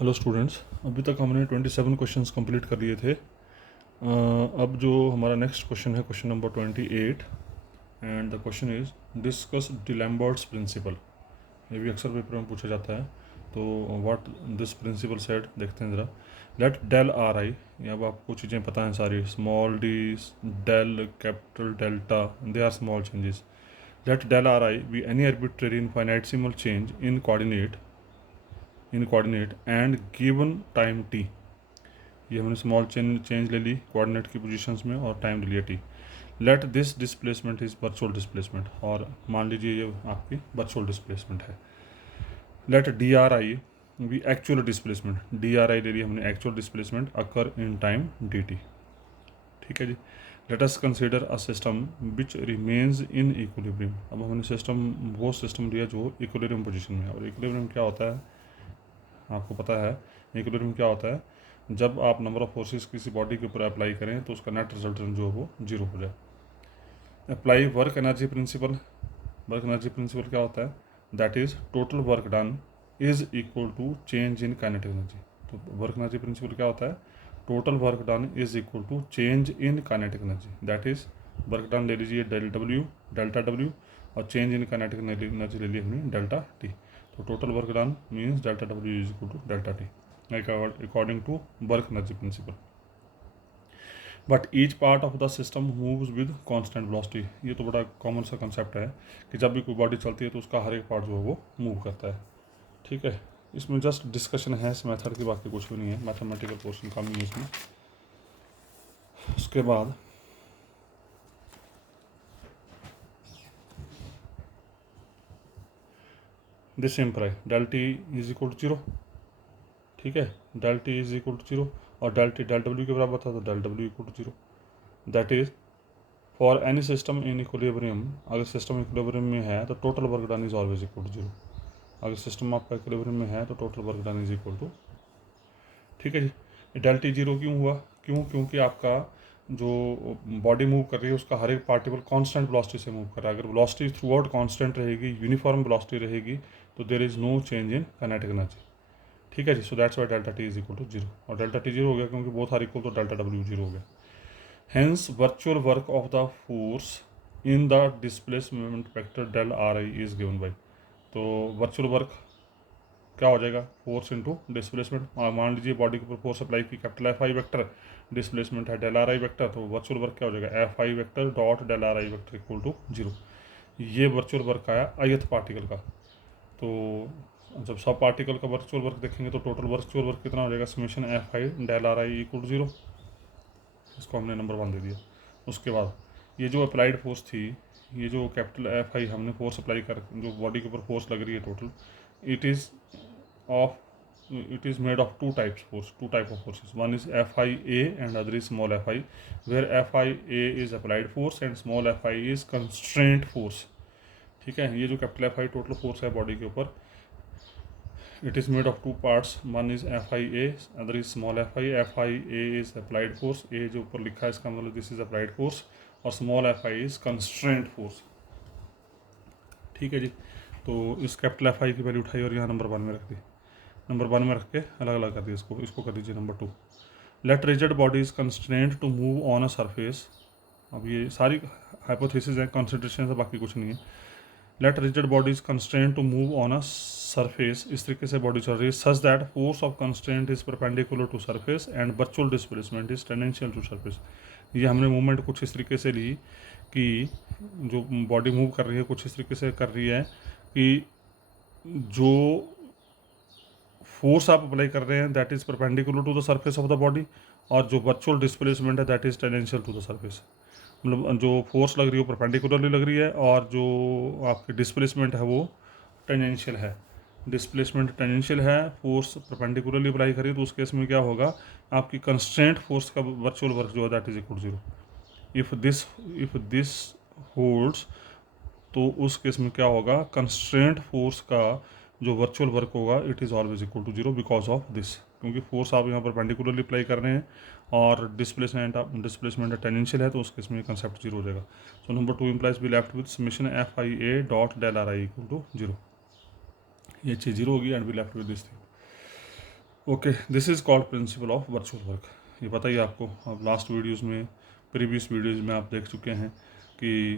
Hello students, अभी तक हमने 27 क्वेश्चंस कंप्लीट कर लिए थे। अब जो हमारा नेक्स्ट क्वेश्चन है question number 28 and the question is discuss D'Alembert's principle. ये भी अक्सर पेपर में पूछा जाता है। तो व्हाट दिस प्रिंसिपल सेड देखते हैं ज़रा। लेट डेल आर आई, अब आपको चीज़ें पता हैं सारी, small D, del, capital delta, they are small changes. Let del R I be any arbitrary infinitesimal change in coordinate and given time T. ये हमने स्मॉल चेंज ले ली कोऑर्डिनेट की पोजीशंस में और टाइम ले लिया T. Let this displacement is virtual displacement, और मान लीजिए ये आपकी वर्चुअल डिस्प्लेसमेंट है। लेट डी आर आई भी actual displacement, D R I ले ली हमने actual displacement occur in time D T. ठीक है जी। Let us consider a system which remains in equilibrium. अब हमने वो सिस्टम लिया जो इक्विलिब्रियम पोजीशन में है। और इक्विलिब्रियम क्या होता है आपको पता है। इक्विलिब्रियम क्या होता है, जब आप नंबर ऑफ फोर्सेस किसी बॉडी के ऊपर अप्लाई करें तो उसका नेट रिजल्टेंट जो है वो जीरो हो जाए। Apply work energy principle. Work energy principle क्या होता है, that is total work done is equal to change in kinetic energy. तो वर्क एनर्जी प्रिंसिपल क्या होता है, total work done is equal to change in kinetic energy. That is work done ले लीजिए delta W, और change in kinetic energy ले ली हमने डेल्टा टी। तो total work done means delta W is equal to delta T according to work energy principle. But each part of the system moves with constant velocity. ये तो बड़ा common सा concept है कि जब भी कोई बॉडी चलती है तो उसका हर एक पार्ट जो है वो मूव करता है। ठीक है, इसमें जस्ट डिस्कशन है इस मेथड की, बाकी कुछ भी नहीं है। मैथमेटिकल पोर्शन कम ही है इसमें। उसके बाद this imply del T is equal to zero. ठीक है, del T is equal to zero, और डेल डब्ल्यू के बराबर था तो del W equal to zero. That is for any system in equilibrium. अगर सिस्टम इक्विलिब्रियम में है तो total work done is always equal to zero. अगर सिस्टम आपका इक्विलिब्रियम में है तो total work done is equal to. ठीक है जी। डेल टी जीरो क्यों हुआ, क्योंकि आपका जो बॉडी मूव कर रही है उसका हर एक पार्टिकल कांस्टेंट वेलोसिटी से मूव कर रहा है। अगर वेलोसिटी थ्रू आउट कांस्टेंट रहेगी, यूनिफॉर्म वेलोसिटी रहेगी, तो there is no change in kinetic energy. ठीक है जी। So that's why delta T is equal to zero, और डेल्टा टी जीरो हो गया क्योंकि बोथ आर इक्वल, तो डेल्टा डब्ल्यू जीरो हो गया। Hence, virtual work of the force in the displacement vector del Ri is given by। तो virtual work क्या हो जाएगा, फोर्स इनटू डिस्प्लेसमेंट। मान लीजिए बॉडी के ऊपर फोर्स अप्लाई की, capital F I vector, displacement है डेल आर आई वेक्टर, तो वर्चुअल वर्क क्या हो जाएगा, F I vector dot del R I vector equal to zero. ये वर्चुअल वर्क आया ith पार्टिकल का। तो जब सब पार्टिकल का वर्चुअल वर्क देखेंगे तो टोटल वर्चुअल वर्क कितना हो जाएगा, summation F I del R I equal to zero. इसको हमने नंबर 1 दे दिया। उसके बाद ये जो अप्लाइड फोर्स थी, ये जो कैपिटल एफ आई हमने फोर्स अप्लाई कर, जो बॉडी के ऊपर फोर्स लग रही है total, it is made of two type of forces. One is F I A and other is small F I, where F I A is applied force and small F I is constraint force. ठीक है, ये जो capital F I total force है body के ऊपर, it is made of two parts, one is FIA, other is small FI। FIA is applied force, A जो ऊपर लिखा है इसका मतलब दिस इज अप्लाइड फोर्स, और small FI is constraint force. ठीक है जी। तो इस कैपिटल FI की वैल्यू उठाई और यहाँ नंबर 1 में रख दी। नंबर 1 में रख के अलग अलग कर दिया इसको कर दीजिए number 2। Let rigid body is constraint to move on a surface. अब ये सारी हाइपोथेसिस है, कंसिडरेशन है, बाकी कुछ नहीं है। Let rigid body is constraint to move on a surface, इस तरीके से बॉडी चल रही है, such that force of constraint is perpendicular to surface and virtual displacement is tangential to surface. ये हमने मूवमेंट कुछ इस तरीके से ली कि जो बॉडी मूव कर रही है कुछ इस तरीके से कर रही है कि जो फोर्स आप अप्लाई कर रहे हैं that is perpendicular to the surface of the body, और जो वर्चुअल डिस्प्लेसमेंट है that is tangential to the surface. मतलब जो फोर्स लग रही है वो परपेंडिकुलरली लग रही है, और जो आपकी डिस्प्लेसमेंट है वो टेंजेंशियल है। डिस्प्लेसमेंट टेंजेंशियल है, फोर्स परपेंडिकुलरली अप्लाई करिए, तो उस केस में क्या होगा, आपकी कंस्ट्रेंट फोर्स का वर्चुअल वर्क जो है that is equal to zero. If this holds, तो उस केस में क्या होगा, कंस्ट्रेंट फोर्स का जो वर्चुअल वर्क होगा it is always equal to zero because of this, क्योंकि फोर्स आप यहाँ पर परपेंडिकुलरली अप्लाई कर रहे हैं और डिस्प्लेसमेंट टेंजेंशियल है, तो उस केस में कंसेप्ट जीरो हो जाएगा। So number 2 implies be left with summation F I A dot del R I equal to zero. ये चीज़ जीरो होगी and be left with this thing. Okay, this is called principle of virtual work. ये पता ही आपको, अब last videos में, previous videos में आप देख चुके हैं कि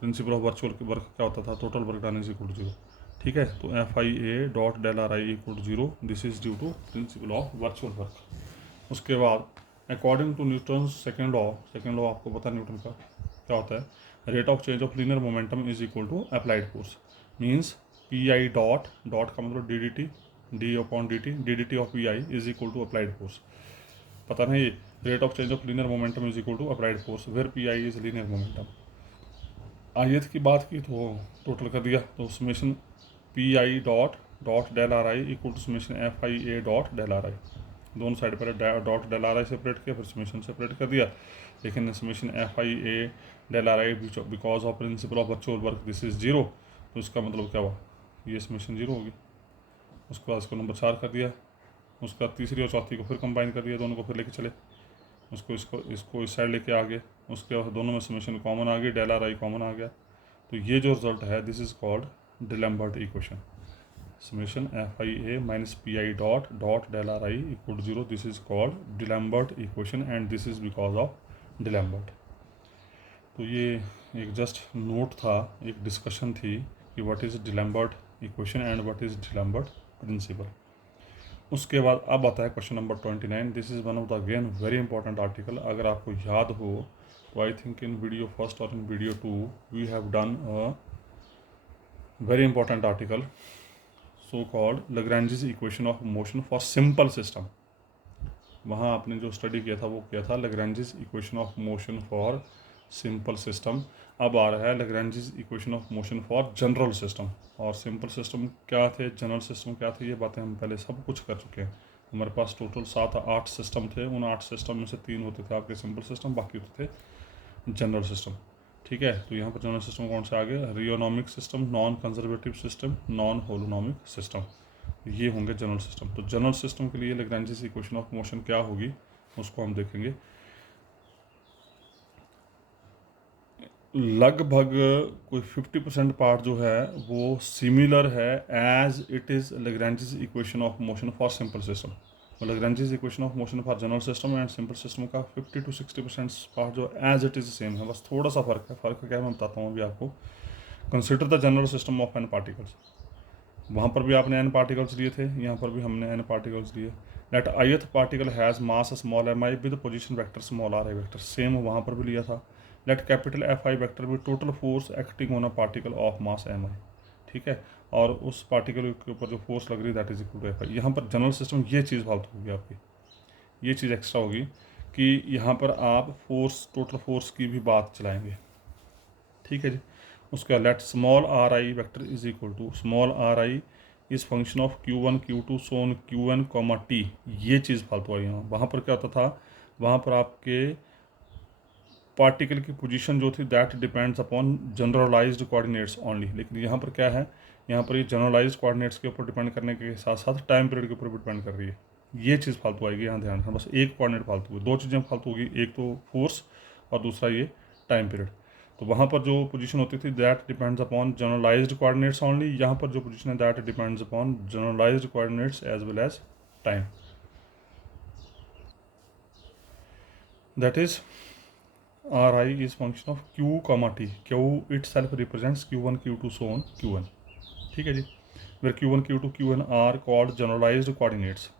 प्रिंसिपल ऑफ वर्चुअल वर्क क्या होता था, total work done is equal to 0। ठीक है, तो FIA dot del R I equal to 0, this is due to principle of virtual work. उसके बाद according to Newton second law आपको पता है न्यूटन का क्या होता है, rate of change of linear momentum is equal to applied force. Means PI dot का मतलब DDT, D D T of PI is equal to applied force. पता नहीं, rate of change of linear momentum is equal to applied force where PI is linear momentum. आयत की बात की तो total कर दिया, तो summation PI dot del R I equal to summation FIA dot del R I. दोनों side पर dot del R I separate किया, फिर समेशन सेपरेट कर दिया, लेकिन summation FIA del R I because of principle of virtual work this is 0, तो इसका मतलब क्या हुआ, ये समेशन 0 होगी। उसके बाद इसको नंबर 4 कर दिया, उसका तीसरी और चौथी को फिर कंबाइन कर दिया, दोनों को फिर लेके चले, इसको इस साइड लेके आ गए, उसके बाद दोनों में समेशन कॉमन आ गई, डेल आर आई कॉमन आ गया, तो ये जो रिजल्ट है this is called D'Alembert equation. Summation FIA minus PI dot del R I equal to 0, this is called D'Alembert equation and this is because of D'Alembert. तो ये एक just note था, एक डिस्कशन थी कि what is D'Alembert equation and what is D'Alembert principle. उसके बाद अब आता है question number 29। This is one of the again very important article. अगर आपको याद हो तो I think in video first और in video 2 we have done a very important article so called Lagrange's equation of motion for simple system. वहाँ आपने जो study किया था वो किया था लैग्रैंजेस equation of motion for simple system. अब आ रहा है Lagrange's equation of motion for general system. और सिंपल सिस्टम क्या थे, जनरल सिस्टम क्या थे, ये बातें हम पहले सब कुछ कर चुके हैं। हमारे पास टोटल 7-8 सिस्टम थे, उन 8 सिस्टम में से 3 होते थे आपके सिंपल सिस्टम, बाकी होते थे जनरल सिस्टम। ठीक है, तो यहाँ पर जनरल सिस्टम कौन से आ गए, rheonomic system, non conservative system, non holonomic system, ये होंगे जनरल सिस्टम। तो जनरल सिस्टम के लिए लैग्रैंजेस इक्वेशन ऑफ मोशन क्या होगी उसको हम देखेंगे। लगभग कोई 50% पार्ट जो है वो सिमिलर है as it is Lagrange's equation of motion for simple system. Lagrange's equation of motion for general system and simple system का 50 to 60% पार्ट जो एज इट इज़ सेम है, बस थोड़ा सा फ़र्क है। फ़र्क क्या है मैं बताता हूँ अभी आपको। Consider the general system of N particles. वहाँ पर भी आपने एन पार्टिकल्स लिए थे, यहाँ पर भी हमने एन पार्टिकल्स लिए। Let ith particle has mass small mi with position vector small r i vector, same वहाँ पर भी लिया था। Let capital Fi vector with total force acting on a particle of mass mi। ठीक है, और उस पार्टिकल के ऊपर जो फोर्स लग रही है that is equal to Fi। यहाँ पर जनरल सिस्टम ये चीज़ फालतू होगी आपकी, ये चीज़ एक्स्ट्रा होगी कि यहाँ पर आप फोर्स, टोटल फोर्स की भी बात चलाएंगे। ठीक है जी। उसका let small R I vector is equal to small R I is function of Q1 Q2 so on Qn comma T. ये चीज़ फालतू आई यहाँ। वहाँ पर क्या होता था, वहाँ पर आपके पार्टिकल की पोजीशन जो थी that depends upon generalised coordinates only. लेकिन यहाँ पर क्या है, यहाँ पर ये जनरलाइज्ड कोऑर्डिनेट्स के ऊपर डिपेंड करने के साथ साथ टाइम पीरियड के ऊपर भी डिपेंड कर रही है। ये चीज़ फालतू आएगी, यहाँ ध्यान रखना। बस एक कोऑर्डिनेट फालतू है, दो चीज़ें फालतू होगी, एक तो फोर्स और दूसरा ये टाइम पीरियड। तो वहाँ पर जो पोजीशन होती थी that depends upon generalised coordinates only, यहाँ पर जो पोजीशन है that depends upon generalised coordinates as well as time. That is R I is function of Q comma T. Q itself represents Q1 Q2 so on Qn। ठीक है जी, where Q1 Q2 Qn are called generalised coordinates.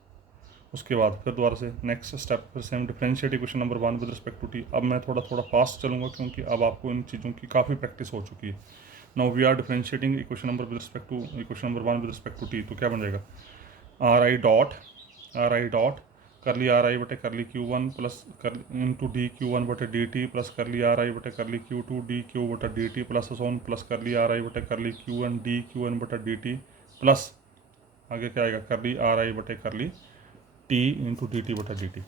उसके बाद फिर दोबारा से next step, फिर से हम differentiate equation number 1 with respect to T. अब मैं थोड़ा फास्ट चलूँगा क्योंकि अब आपको इन चीज़ों की काफ़ी प्रैक्टिस हो चुकी है। Now we are differentiating equation number with respect to equation number 1 with respect to T. तो क्या बन जाएगा, R I dot curly R I बटे करली Q1 प्लस कर इंटू डी Q1 बटे D T plus curly R I बटे curly Q2 D Q बटा D T plus so on plus curly R I बटे करली Q1 डी Q1 बटा D T plus आगे क्या आएगा करली आर आई बटे curly T into D T बटा डी टी।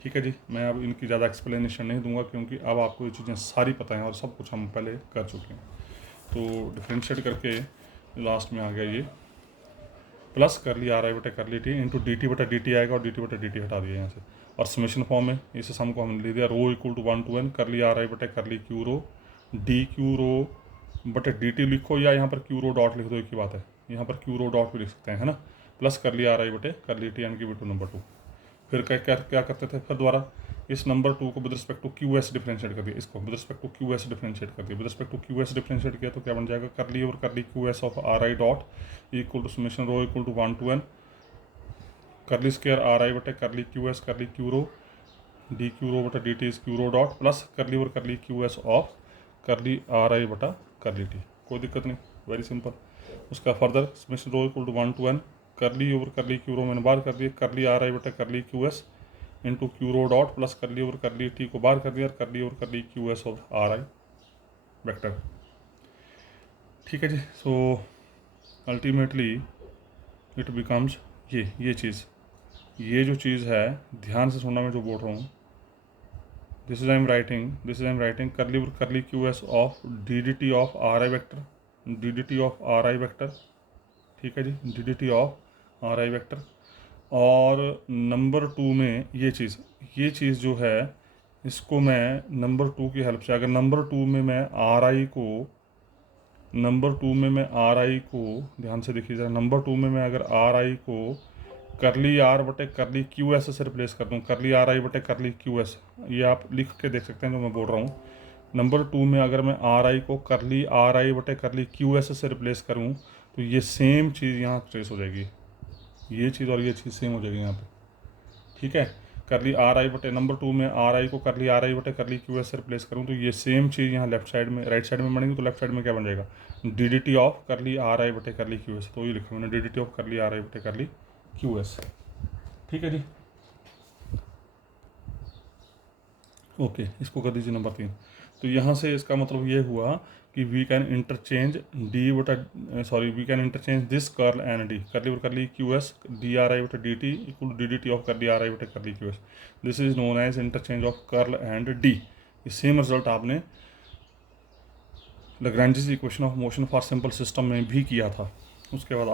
ठीक है जी, मैं अब इनकी ज़्यादा एक्सप्लेनेशन नहीं दूंगा क्योंकि अब आपको ये चीज़ें सारी पता हैं और सब कुछ हम पहले कर चुके हैं। तो डिफ्रेंशिएट करके लास्ट में आ गया ये प्लस कर लिया आर आई बटे कर ली टी इंटू डी टी बटा डी टी आएगा और डी टी बटा डी टी हटा दिया यहाँ से। और समेशन फॉर्म में इस सम को हमने ले दिया रो इक्वल टू 1 to n कर लिया आर आई बटे कर ली क्यू रो डी क्यू रो बटे डी टी लिखो या यहाँ पर क्यू रो डॉट लिख दो, एक ही बात है। यहाँ पर क्यू रो डॉट भी लिख सकते हैं, है ना। प्लस करली आर आई बटे curly T and give it to number 2। फिर क्या करते थे, फिर दोबारा इस नंबर 2 को with respect to Q S differentiate कर दिया, इसको with respect to Q S differentiate कर दिया। With respect to Q S differentiate किया तो क्या बन जाएगा, करली और curly Q S of R I dot equal to summation rho equal to 1 to n curly square R I बटे curly Q S curly Q rho D Q rho बटा D T is Q rho dot plus curly और curly Q S of curly R I बटा curly T. कोई दिक्कत नहीं, very simple. उसका further summation rho equal to 1 to n curly over curly Q rho मैंने बाहर कर दिया, करली आर आई बटा curly Q S into Q rho dot plus curly over curly T को बाहर कर दिया, curly over curly Q S of R I vector. ठीक है जी। सो अल्टीमेटली इट बिकम्स ये चीज़, ये जो चीज़ है ध्यान से सुनना, मैं जो बोल रहा हूँ, this is I am writing curly over curly Q S of D D T of R I vector, D D T of R I vector. ठीक है जी, D D T of R I vector. और number 2 में ये चीज़ जो है इसको मैं नंबर 2 की हेल्प से, अगर नंबर 2 में मैं आर आई को ध्यान से देखिए ज़रा, नंबर 2 में मैं अगर आर आई को करली आर बटे करली क्यू एस से रिप्लेस कर दूँ, करली आर आई बटे करली क्यू एस, ये आप लिख के देख सकते हैं जो मैं बोल रहा हूँ। नंबर 2 में अगर मैं आर आई को करली आर आई बटे करली क्यू एस से रिप्लेस करूँ तो ये सेम चीज़ यहाँ ट्रेस हो जाएगी, ये चीज़ और ये चीज़ सेम हो जाएगी यहाँ पे। ठीक है, करली आर आई बटे नंबर 2 में आर आई को करली आर आई बटे करली क्यू एस से रिप्लेस करूँ तो ये सेम चीज़ यहाँ लेफ्ट साइड में राइट साइड में बनेगी। तो लेफ्ट साइड में क्या बन जाएगा, D D T of curly R I बटे करली क्यू एस। तो ये लिखा मैंने, D D T of curly R I बटे करली क्यू एस। ठीक है जी, ओके। इसको कर दीजिए नंबर 3। तो यहाँ से इसका मतलब ये हुआ कि we can interchange this curl and D, curly और curly Q S D R I बटे D T equal D D T of curly R I बटे curly Q S. This is known as interchange of curl and D. ये same result आपने Lagrange's equation of motion for simple system में भी किया था। उसके बाद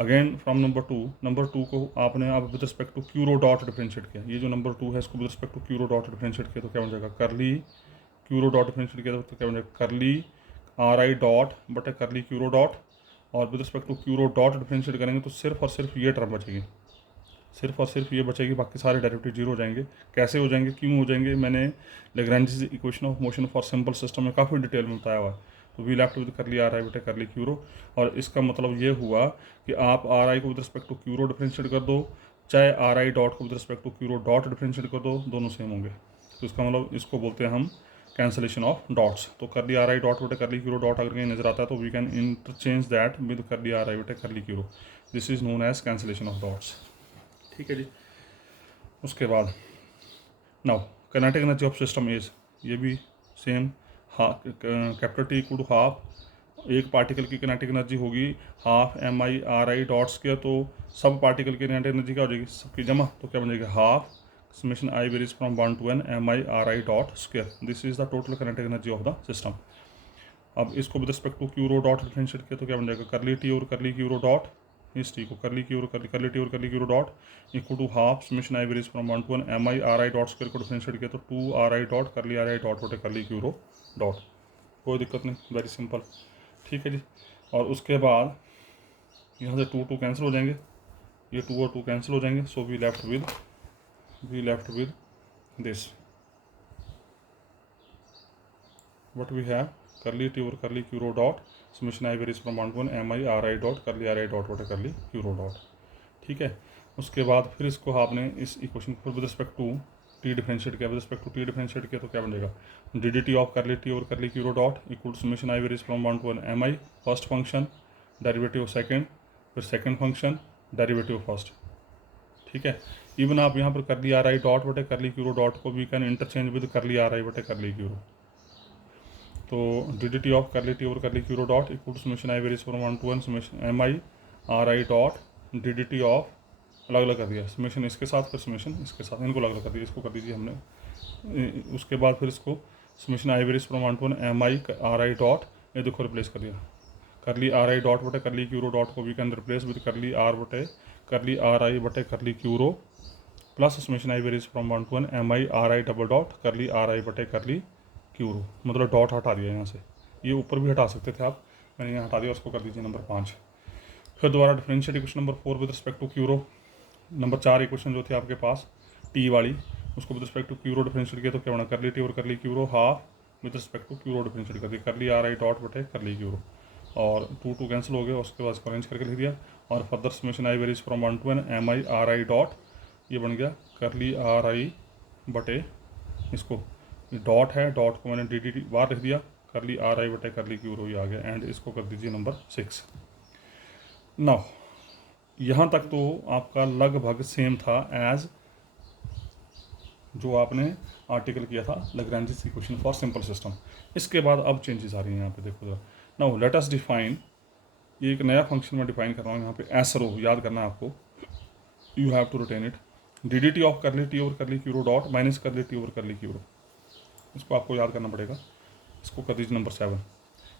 again from number 2 को आपने अब with respect to Q rho dot differentiate किया। ये जो नंबर 2 है इसको with respect to Q rho dot differentiate किया तो क्या बन जाएगा, करली क्यू रो डॉट डिफरेंशिएट किया तो क्या बन जाएगा, करली आर आई डॉट बटे करली क्यू रो डॉट, और with respect to Q rho dot differentiate करेंगे तो सिर्फ और सिर्फ ये टर्म बचेगी, सिर्फ और सिर्फ ये बचेगी, बाकी सारे डेरिवेटिव जीरो हो जाएंगे। कैसे हो जाएंगे, क्यों हो जाएंगे, मैंने Lagrange's equation of motion for simple system में काफ़ी डिटेल में बताया हुआ है। तो we left with curly R I बटे करली क्यू रो, और इसका मतलब ये हुआ कि आप आर आई को with respect to Q rho differentiate कर दो, चाहे आर आई डॉट को with respect to Q rho dot differentiate कर दो, दोनों सेम होंगे। तो इसका मतलब इसको बोलते हैं हम कैंसलेशन ऑफ डॉट्स। तो करली आर आई डॉट बटे करली क्यू रो डॉट अगर कहीं नजर आता है तो we can interchange that with curly R I बटे curly Q rho. This is known as cancellation of dots. ठीक है जी। उसके बाद now kinetic energy of system is, ये भी same, capital T equal to half, एक पार्टिकल की काइनेटिक एनर्जी होगी half M I R I dot square, तो सब पार्टिकल की काइनेटिक एनर्जी क्या हो जाएगी, सबकी जमा, तो क्या बन जाएगी half summation I varies from 1 to n M I R I dot square. This is the total kinetic energy of the system. अब इसको with respect to Q rho dot differentiate किया तो क्या बन जाएगा, करली टी और curly Q rho dot, इस T को करली टी और curly Q rho dot equal to half summation I varies from 1 to n M I R I dot square को डिफरेंशिएट किया तो 2 are I dot curly R I dot बटे curly Q rho dot. कोई दिक्कत नहीं, very simple. ठीक है जी। और उसके बाद यहाँ से 2 कैंसिल हो जाएंगे, ये 2 और 2 कैंसिल हो जाएंगे। So we left with this, what we have, curly T और curly Q rho dot summation I varies from 1 to n M I R I dot curly R I dot बटे curly Q rho dot. ठीक है। उसके बाद फिर इसको आपने इस इक्वेशन को with respect to T differentiate किया, with respect to T differentiate किया तो क्या बन जाएगा, D D T of curly T और curly Q rho dot equal to summation I varies from 1 to n M I first function derivative second, फिर second function derivative first. ठीक है। Even आप यहाँ पर करली आर आई डॉट बटे curly Q rho dot को we can interchange with curly R I बटे करली क्यू रो। तो D D T of curly T और curly Q rho dot equal to summation I varies from 1 to n summation M I R I dot D D T of, अलग अलग कर दिया, summation इसके साथ फिर summation इसके साथ, इनको अलग अलग कर दिया, इसको कर दीजिए हमने। उसके बाद फिर इसको summation I varies from 1 to n M I R I dot, ये देखो रिप्लेस कर दिया, करली आर आई डॉट बटे करली क्यू रो डॉट को we can replace with curly R I बटे curly Q rho plus summation I varies from 1 to n M I R I double dot curly R I बटे curly Q रो। मतलब dot हटा दिया यहाँ से, ये ऊपर भी हटा सकते थे आप, मैंने यहाँ हटा दिया, उसको कर दीजिए नंबर 5। फिर दोबारा differentiate equation number 4 with respect to Q rho. Number 4 equation जो थी आपके पास टी वाली, उसको with respect to Q rho differentiate किया तो क्या बना, करली टी और curly Q rho half with respect to Q rho differentiate कर दिया, करली आर आई डॉट बटे करली क्यू रो, और 2 कैंसिल हो गया, उसके बाद इसको अरेंज करके लिख दिया। और further summation I varies from 1 to n M I R I dot, ये बन गया करली आर आई बटे, इसको डॉट है, डॉट को मैंने डी डी बार लिख दिया, करली आर आई बटे करली क्यू रो, ये आ गया। एंड इसको कर दीजिए नंबर 6। नाउ यहाँ तक तो आपका लगभग सेम था एज जो आपने आर्टिकल किया था Lagrange equation for simple system. इसके बाद अब चेंजेस आ रही हैं यहाँ पे, देखो जरा। नाउ लेट अस डिफाइन, ये एक नया फंक्शन में डिफाइन कर रहा हूँ यहाँ पे, एस रो याद करना है आपको, you have to retain it, D D T of curly T over curly Q rho dot minus curly T over curly Q rho, इसको आपको याद करना पड़ेगा। इसको कर दीजिए नंबर 7।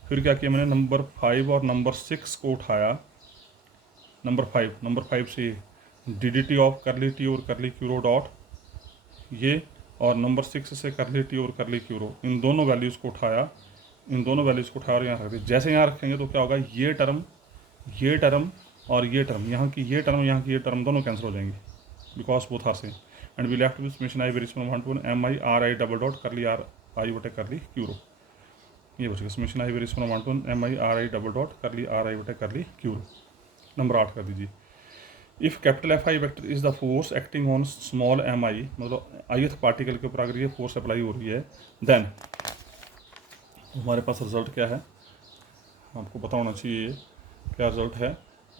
फिर क्या किया मैंने, नंबर 5 और नंबर 6 को उठाया, नंबर 5 से D D T of curly T और करली क्यू रो डॉट ये, और नंबर 6 से करली टी और करली क्यू रो, इन दोनों वैल्यूज़ को उठाया, इन दोनों वैल्यूज़ को उठाया और यहाँ रख दिया। जैसे यहाँ रखेंगे तो क्या होगा, ये टर्म और ये टर्म, यहाँ की ये टर्म दोनों कैंसिल हो जाएंगी because both are same. And we left with summation I varies from 1 to n M I R I double dot curly R I बटे करली क्यू रो, ये बचेगा summation I varies from 1 to n M I R I double dot curly R I बटे curly Q rho. Number 8 कर दीजिए, if capital F I vector is the force acting on small M आई, मतलब ith particle के ऊपर अगर ये force apply हो रही है, देन हमारे पास रिजल्ट क्या है, आपको पता होना चाहिए क्या रिजल्ट है।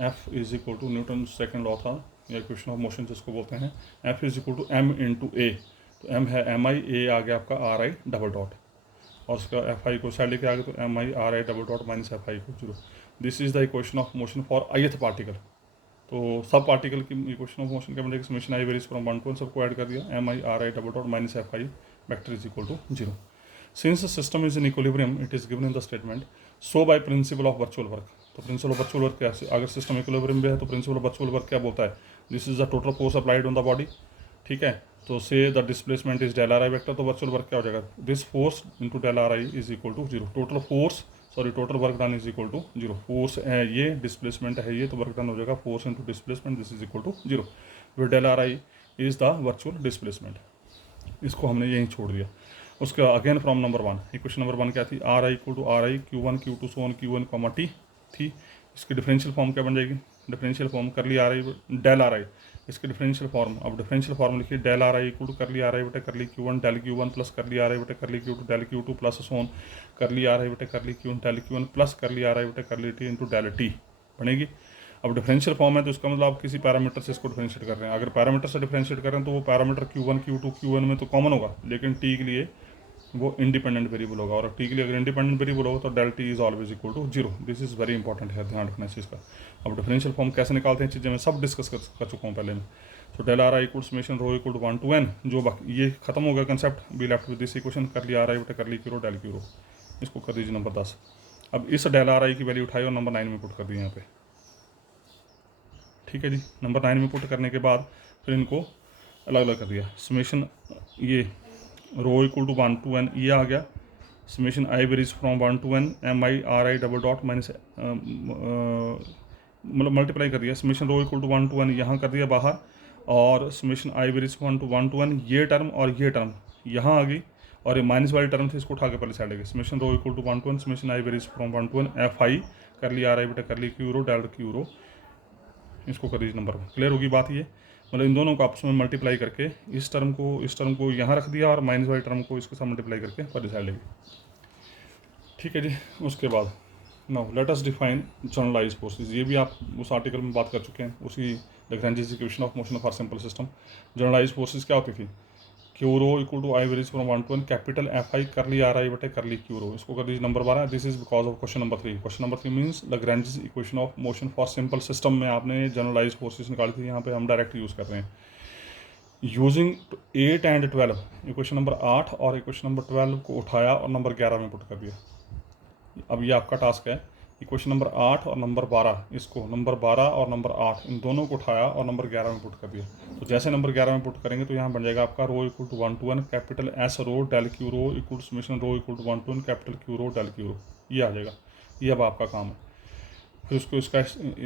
F is equal to Newton second law था, या इक्वेशन ऑफ मोशन जिसको बोलते हैं, F is equal to m into A, तो m है एम आई, ए आ गया आपका आर आई डबल डॉट, और उसका एफ आई को साइड लेके आ गया तो M I R I double dot minus F I को 0। This is the equation of motion for ith particle. तो सब पार्टिकल की इक्वेशन ऑफ मोशन क्या बनेगी, summation I varies from 1 to n, सबको ऐड कर दिया, M I R I double dot minus F I vector is equal to 0। Since system is in equilibrium it is given in the statement, so bye principle of virtual work. तो principle of virtual work क्या है, अगर system equilibrium में है तो principle of virtual work क्या बोलता है, this is the total force applied on the body, ठीक है। तो से the displacement is del R I vector, तो वर्चुअल वर्क क्या हो जाएगा, this force into del R I is equal to 0, total work done is equal to 0। Force है ये, डिस्प्लेसमेंट है ये, तो वर्क डन हो जाएगा force into displacement, this is equal to 0, फिर del R I is the virtual displacement, इसको हमने यहीं छोड़ दिया। उसके again from number 1, equation number 1 क्या थी, R I equal to R I Q1 Q2 so on Q1 comma T थी। इसकी डिफरेंशियल फॉर्म क्या बन जाएगी, डिफरेंशियल फॉर्म कर ली R I del R I, इसकी डिफरेंशियल फॉर्म, अब डिफरेंशियल फॉर्म लिखिए, del R I equal to कर ली आर आई बटे कर ली Q1 डेल Q1 प्लस कर ली आर आई बटे कर ली Q2 del Q2 plus so on कर ली आर आई बटे कर ली Q1 डेल Q1 प्लस कर ली आर आई बटे कर ली टी इंटू डेल टी बनेगी। अब डिफरेंशियल फॉर्म है तो इसका मतलब आप किसी पैरामीटर से इसको डिफरेंशिएट कर रहे हैं, अगर पैरामीटर से डिफरेंशिएट कर रहे हैं तो वो पैरामीटर Q1 Q2 Q1 में तो कॉमन होगा, लेकिन टी के लिए वो इंडिपेंडेंट वेरिएबल होगा, और टी के लिए अगर इंडिपेंडेंट वेरिएबल होगा तो del T is always equal to 0। This is very important है, ध्यान रखना इस चीज़ का। अब डिफरेंशियल फॉर्म कैसे निकालते हैं चीज़ें मैं सब डिस्कस कर चुका हूँ पहले में। तो del R I equal summation rho equal to 1 to n, जो बाकी ये खत्म हो गया concept, be left with this equation कर लिया आर आई बटे कर ली क्यू डेल क्यू, इसको कर दीजिए नंबर 10। अब इस डेल आर आई की वैल्यू उठाई और नंबर 9 में पुट कर दी यहाँ पे, ठीक है जी। नंबर 9 में पुट करने के बाद फिर इनको अलग अलग कर दिया, समेशन ये rho equal to 1 to n ये आ गया, summation I varies from 1 to n M I R I double dot minus मतलब मल्टीप्लाई कर दिया, summation rho equal to 1 to n यहाँ कर दिया बाहर, और summation I varies 1 to n ये टर्म और ये टर्म यहाँ आ गई, और ये माइनस वाली टर्म थी इसको उठा के पहले साइड लगे, summation rho equal to 1 to n summation I varies from 1 to n F I कर लिया आर आई बटे कर ली Q rho del Q rho, इसको कर दीजिए नंबर 1। क्लियर होगी बात ये, मतलब इन दोनों को आपस में मल्टीप्लाई करके इस टर्म को यहाँ रख दिया और माइनस वाली टर्म को इसके साथ मल्टीप्लाई करके पहले साइड लेगी, ठीक है जी। उसके बाद now let us define generalize forces, ये भी आप उस आर्टिकल में बात कर चुके हैं, उसी Lagrange equation of motion for simple system. Generalize forces क्या होती थी, Q rho equal to I varies from 1 to n capital F I कर ली आर आई बटे कर ली क्यू रो, इसको कर दीजिए number 12। This is because of question number 3। Question number 3 means Lagrange equation of motion for simple system में आपने generalise forces निकाली थी, यहाँ पे हम डायरेक्ट यूज़ कर रहे हैं यूजिंग 8 एंड 12। इक्वेशन नंबर 8 और इक्वेशन नंबर 12 को उठाया और नंबर 11 में पुट कर दिया। अब ये आपका टास्क है, इक्वेशन नंबर 8 और नंबर 12, इसको नंबर 12 और नंबर 8 इन दोनों को उठाया और नंबर 11 में पुट कर दिया। तो जैसे नंबर 11 में पुट करेंगे तो यहाँ बन जाएगा आपका rho equal to 1 to n capital S rho del Q rho equal summation rho equal to 1 to n capital Q rho del Q rho, ये आ जाएगा। ये अब आपका काम है। फिर उसको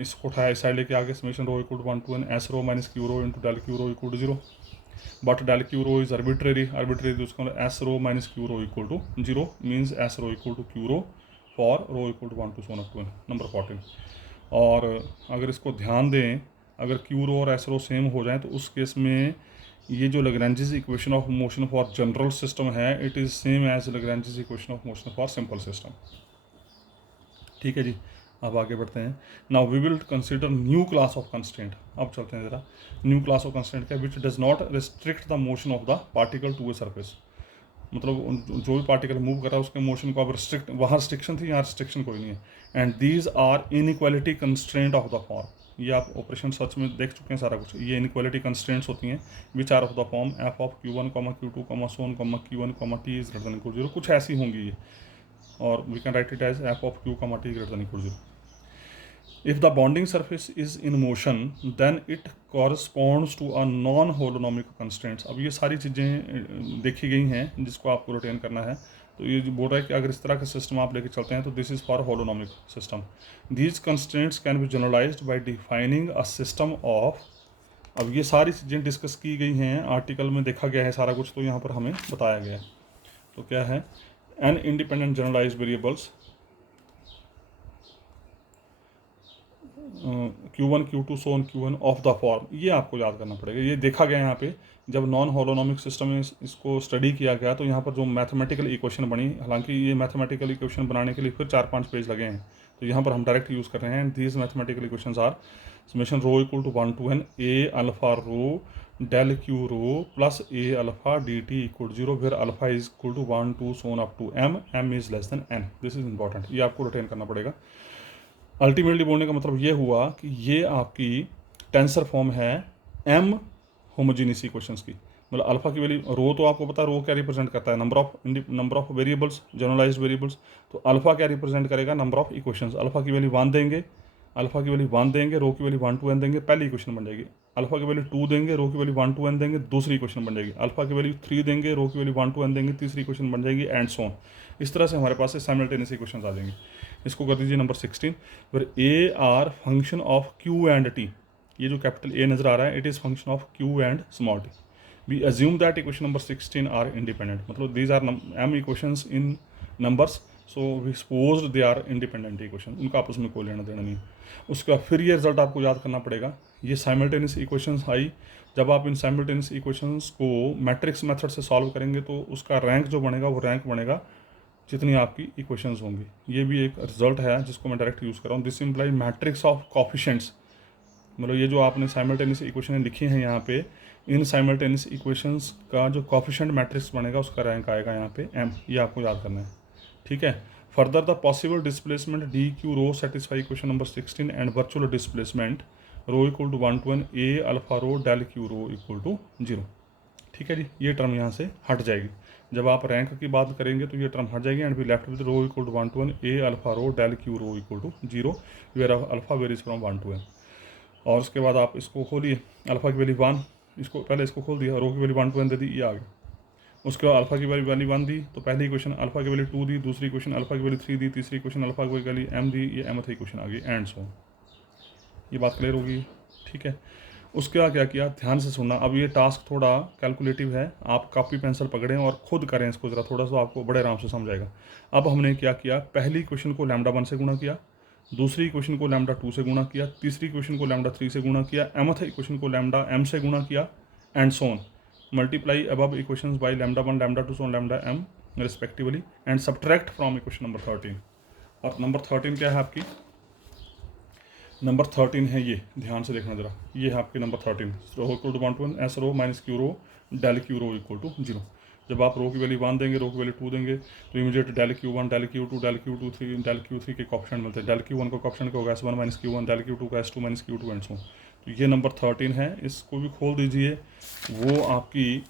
इसको उठाया इस साइड लेके आगे summation rho equal to 1 to n S rho minus Q rho into del Q rho equal to 0, but del Q rho is arbitrary तो उसका S rho minus Q rho equal to 0 means S rho equal to Q rho for rho equal to 1 to so on up to n, number 14। और अगर इसको ध्यान दें, अगर Q rho और S रो same हो जाए तो उस केस में ये जो Lagrange's equation of motion for general system है it is same as Lagrange's equation of motion for simple system. ठीक है जी, अब आगे बढ़ते हैं। Now we will consider new class of constraint. अब चलते हैं ज़रा, न्यू क्लास ऑफ कंस्ट्रेंट क्या, which does not restrict the motion of the particle to a surface. मतलब जो भी पार्टिकल मूव कर रहा है उसके मोशन को अब रिस्ट्रिक्ट, वहाँ रिस्ट्रिक्शन थी, यहाँ रिस्ट्रिक्शन कोई नहीं है। And these are inequality constraint of the form, ये आप ऑपरेशन सर्च में देख चुके हैं सारा कुछ। ये इनइक्वालिटी कंस्ट्रेंट्स होती हैं which are of the form F of Q1, Q2, so on, Q1, T is greater than equal 0, कुछ ऐसी होंगी ये, और we can write it as F of Q, T greater than equal 0। If the bonding surface is in motion, then it corresponds to a non-holonomic constraints। अब ये सारी चीज़ें देखी गई हैं जिसको आपको रिटेन करना है। तो ये जो बोल रहा है कि अगर इस तरह का सिस्टम आप लेके चलते हैं तो this is for holonomic system. These constraints can be generalised by defining a system of. अब ये सारी चीज़ें डिस्कस की गई हैं, आर्टिकल में देखा गया है सारा कुछ, तो यहाँ पर हमें बताया गया है। तो क्या है, an independent generalized variables Q1, Q2, so on Q1 of the form, ये आपको याद करना पड़ेगा। ये देखा गया यहाँ पे जब नॉन होलोनॉमिक सिस्टम में इसको स्टडी किया गया तो यहाँ पर जो मैथमेटिकल इक्वेशन बनी, हालांकि ये मैथमेटिकल इक्वेशन बनाने के लिए फिर 4-5 पेज लगे हैं, तो यहाँ पर हम डायरेक्ट यूज़ कर रहे हैं। These mathematical equations are summation rho equal to 1 to n A alpha rho del Q rho plus A alpha D T equal 0, फिर alpha is equal to 1 to so on up to m is less than n। This is important, ये आपको retain करना पड़ेगा। Ultimately बोलने का मतलब ये हुआ कि ये आपकी टेंसर फॉर्म है एम होमोजीनियस इक्वेशंस की। मतलब अल्फा की वैल्यू, रो तो आपको पता है रो क्या रिप्रेजेंट करता है, number of variables, generalized variables. तो अल्फा क्या रिप्रेजेंट करेगा, नंबर ऑफ इक्वेशंस। अल्फा की वैल्यू 1 देंगे, रो की वैल्यू 1 to n देंगे, पहली इक्वेशन बन जाएगी। अल्फा की वैल्यू 2 देंगे, रो की वैल्यू 1 to n देंगे, दूसरी इक्वेशन बन जाएगी। अल्फा की वैल्यू 3 देंगे, रो की वैल्यू 1 to n देंगे, तीसरी इक्वेशन बन जाएगी, एंड सो ऑन। इस तरह से हमारे पास साइमल्टेनियस इक्वेशन आ जाएंगी। इसको कर दीजिए नंबर 16, फिर A R function of Q and T. ये जो कैपिटल ए नजर आ रहा है it is function of Q and small T. We assume that equation number 16 are independent, मतलब these are M equations in numbers, so we suppose they are independent equation, उनका आपस में कोई लेना देना नहीं। उसका फिर ये रिजल्ट आपको याद करना पड़ेगा। ये साइमल्टेनियस इक्वेशंस आई, जब आप इन साइमल्टेनियस इक्वेशंस को मैट्रिक्स मेथड से सॉल्व करेंगे तो उसका रैंक जो बनेगा वो रैंक बनेगा जितनी आपकी इक्वेशंस होंगी। ये भी एक रिजल्ट है जिसको मैं डायरेक्ट यूज़ कर रहा हूँ। This imply matrix of coefficients, मतलब ये जो आपने साइमल्टेनियस इक्वेशन लिखी हैं यहाँ पे, इन साइमल्टेनियस इक्वेशंस का जो कॉफिशेंट मैट्रिक्स बनेगा उसका रैंक आएगा यहाँ पे m, ये आपको याद करना है। ठीक है, further the possible displacement D Q rho satisfy equation number 16 and virtual displacement rho equal to 1 to n A alpha rho del Q rho equal to 0। ठीक है जी, ये टर्म यहाँ से हट जाएगी। जब आप रैंक की बात करेंगे तो ये टर्म हट जाएगी and be left with rho equal to 1 to n A alpha rho del Q rho equal to 0 where alpha varies from 1 to n। और उसके बाद आप इसको खोलिए, अल्फा की वैल्यू 1, इसको पहले इसको खोल दिया, रो की वैल्यू 1 to n दे दी, ये आ गया। उसके बाद अल्फा की वैल्यू 1 दी तो पहली इक्वेशन, अल्फा की वैल्यू 2 दी, दूसरी इक्वेशन अल्फा की वैल्यू 3 दी, तीसरी इक्वेशन अल्फा की वैल्यू m दी, ये mth इक्वेशन आ गई, एंड सो। ये बात क्लियर होगी। ठीक है, उसके बाद क्या किया, ध्यान से सुनना। अब ये टास्क थोड़ा कैलकुलेटिव है, आप कॉपी पेंसिल पकड़ें और खुद करें इसको ज़रा, थोड़ा सा आपको बड़े आराम से समझ आएगा। अब हमने क्या किया, पहली क्वेश्चन को लैम्डा 1 से गुणा किया, दूसरी इक्वेशन को लैम्डा 2 से गुणा किया, तीसरी इक्वेशन को लैम्डा 3 से गुणा किया, mth इक्वेशन को लैम्डा m से गुणा किया, and so on. Multiply above equations by lambda 1, lambda 2, so on lambda m respectively, and subtract from equation number 13। और नंबर 13 क्या है आपकी, नंबर 13 है ये, ध्यान से देखना जरा, ये है आपके number 13, rho equal to 1 to n S rho minus Q rho del Q rho equal to 0। जब आप रो की वैल्यू 1 देंगे, रो की वैल्यू 2 देंगे तो immediate del Q 1 del Q 2 del Q 2 3 del Q 3 के ऑप्शन मिलते हैं। डेल क्यू 1 का ऑप्शन क्या होगा, S1 minus Q 1, del Q 2 का S2 minus Q 2 and so. तो ये नंबर 13 है, इसको भी खोल दीजिए। वो आपकी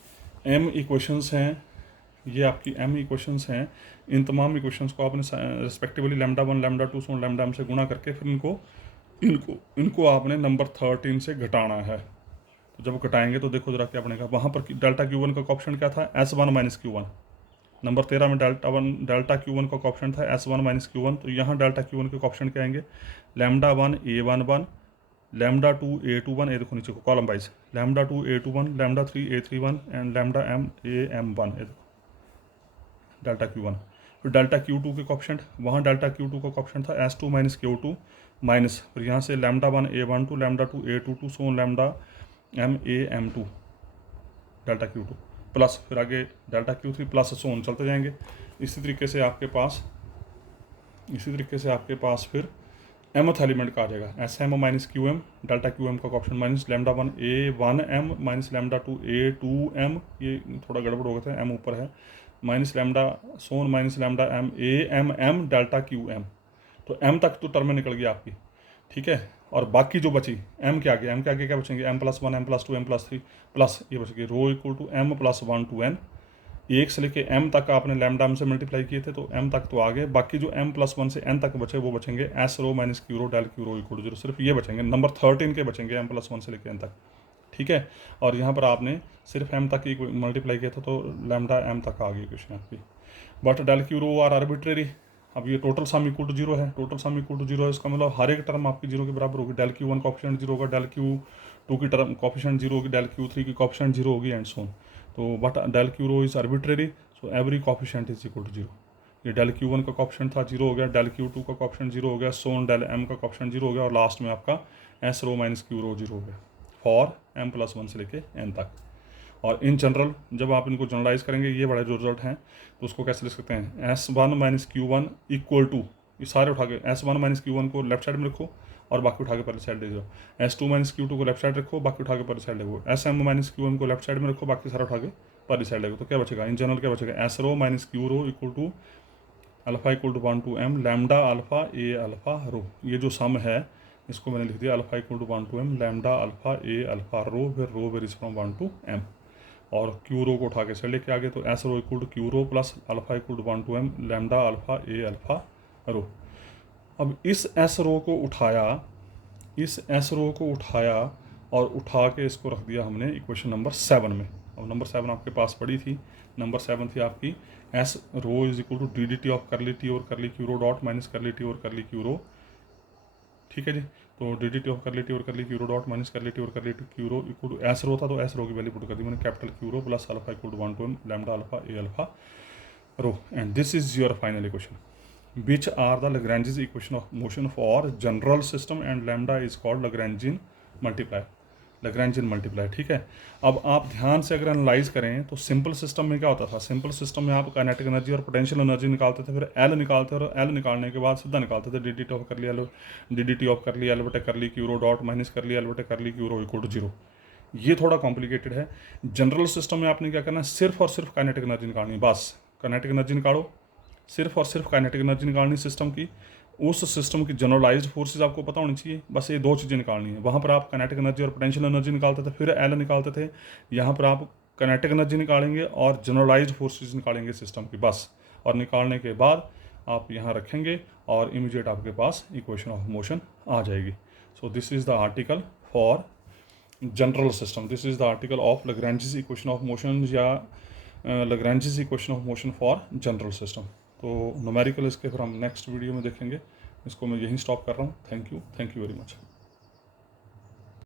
m इक्वेशंस हैं, ये आपकी m इक्वेशंस हैं। इन तमाम इक्वेशंस को आपने रिस्पेक्टिवली लैम्डा 1, लैम्डा 2, सो लैम्डा m से गुणा करके फिर इनको आपने नंबर 13 से घटाना है। तो जब घटाएंगे तो देखो जरा क्या बनेगा, वहाँ पर डेल्टा Q1 का ऑप्शन क्या था, S1 माइनस Q1, नंबर 13 में डेल्टा Q1 का ऑप्शन था S1 माइनस Q1, तो यहाँ डेल्टा Q1 के ऑप्शन क्या आएंगे, लैम्डा 1 A11, लैम्डा 2 A21, ये देखो नीचे को column wise, lambda 2 A21, lambda 3 A31 and lambda M AM1, ये देखो डेल्टा Q1। फिर डेल्टा Q2 के ऑप्शन, वहाँ डेल्टा Q2 का ऑप्शन था S2 माइनस Q2 माइनस, फिर यहाँ से लैम्डा 1 A12, लैम्डा 2 A22, सो lambda M AM2 delta Q2 plus, फिर आगे डेल्टा Q3 प्लस सोन चलते जाएंगे। इसी तरीके से आपके पास फिर mth एलिमेंट का आ जाएगा SM minus QM, delta QM का option minus lambda 1 A1M minus lambda 2 A2M, ये थोड़ा गड़बड़ हो गया था, M ऊपर है, माइनस लैम्डा सोन minus lambda M AMM delta QM, तो M तक तो टर्म निकल गई आपकी, ठीक है। और बाकी जो बची M के आगे क्या बचेंगे, M+1 M+2 M+3 प्लस ये बचेगी rho equal to M+1 to N, एक से लेके M तक आपने लैम्डा M से मल्टीप्लाई किए थे तो M तक तो आ गए, बाकी जो M+1 से N तक बचे वो बचेंगे S rho minus Q rho del Q rho equal to 0, सिर्फ ये बचेंगे, नंबर 13 के बचेंगे M+1 से लेके N तक, ठीक है। और यहाँ पर आपने सिर्फ M तक ही मल्टीप्लाई किया था तो लैम्डा M तक आ गई क्वेश्चन आपकी। But del Q rho are arbitrary, अब ये टोटल सम इक्वल टू 0 है, टोटल सम इक्वल टू 0 है, इसका मतलब हर एक टर्म आपकी 0 के बराबर होगी, डेल Q1 कॉफिशिएंट 0 होगा, डेल Q2 की टर्म कॉफिशिएंट 0 होगी, डेल Q3 की कॉफिशिएंट 0 होगी एंड सो ऑन। तो but del Q rho is arbitrary, so every coefficient is equal to 0। ये डेल Q1 का कॉफिशिएंट था 0 हो गया, डेल Q2 का कॉफिशिएंट 0 हो गया, सो ऑन डेल M का कॉफिशिएंट 0 हो गया, और लास्ट में आपका S रो माइनस Q रो 0 हो गया फॉर M+1 से लेके N तक। और इन जनरल जब आप इनको जनरलाइज करेंगे, ये बड़े जो रिजल्ट हैं तो उसको कैसे लिख सकते हैं, S1 minus Q1 equal to, ये सारे उठा के S1 माइनस Q1 को लेफ्ट साइड में रखो और बाकी उठा के पहले साइड ले जाओ, S2 माइनस Q2 को लेफ्ट साइड रखो, बाकी उठा के पहले साइड ले जाओ, SM माइनस Q1 को लेफ्ट साइड में रखो, बाकी सारा उठा के पहले साइड ले, तो क्या बचेगा, इन जनरल क्या बचेगा, S rho minus Q rho equal to alpha equal to 1 to M lambda alpha A alpha rho, ये जो सम है इसको मैंने लिख दिया alpha equal to 1 to M lambda alpha A alpha rho, फिर rho varies from 1 to M, और Q rho को उठा के साइड लेके आगे, तो S rho equal to Q rho plus alpha equal to 1 to M lambda alpha A alpha रो। अब इस S रो को उठाया और उठा के इसको रख दिया हमने इक्वेशन नंबर 7 में। अब नंबर 7 आपके पास पड़ी थी, नंबर 7 थी आपकी S rho is equal to DDT of curly T और curly Q rho dot minus curly T और करली Q रो, ठीक है जी। तो DDT ऑफ करली टी और curly Q rho dot minus curly T और curly Q rho equal to S rho था, तो S रो की वैल्यू पुट कर दी मैंने capital Q rho plus alpha equal to 1 to M lambda alpha A alpha rho, and this is your final equation. Which are the Lagrange's equation of motion for general system and lambda is called Lagrangian multiplier, ठीक है। अब आप ध्यान से अगर analyse करें तो simple system में क्या होता था, सिंपल सिस्टम में आप काइनेटिक एनर्जी और पोटेंशियल एनर्जी निकालते थे, फिर एल निकालते थे, और एल निकालने के बाद सीधा निकालते थे DDT ऑफ कर लिया एल बटे कर ली Q रो डॉट माइनस कर लिया एल बटे कर ली Q रो इक्वल टू 0। ये थोड़ा कॉम्प्लिकेटेड है। जनरल सिस्टम में आपने क्या करना है, सिर्फ और सिर्फ काइनेटिक एनर्जी निकालनी, बस काइनेटिक एनर्जी निकालो, सिर्फ और सिर्फ काइनेटिक एनर्जी निकालनी सिस्टम की, उस सिस्टम की जनरलाइज्ड फोर्सेस आपको पता होनी चाहिए, बस ये दो चीज़ें निकालनी है। वहाँ पर आप काइनेटिक एनर्जी और पोटेंशियल एनर्जी निकालते थे, फिर एल निकालते थे, यहाँ पर आप काइनेटिक एनर्जी निकालेंगे और जनरलाइज्ड फोर्सेस निकालेंगे सिस्टम की, बस। और निकालने के बाद आप यहाँ रखेंगे और इमीडिएट आपके पास इक्वेशन ऑफ मोशन आ जाएगी। So this is the article for general system, this is the article of Lagrange's equation of motion या Lagrange's equation of motion for general system. तो न्यूमेरिकल इसके फिर हम नेक्स्ट वीडियो में देखेंगे, इसको मैं यहीं स्टॉप कर रहा हूँ। Thank you very much.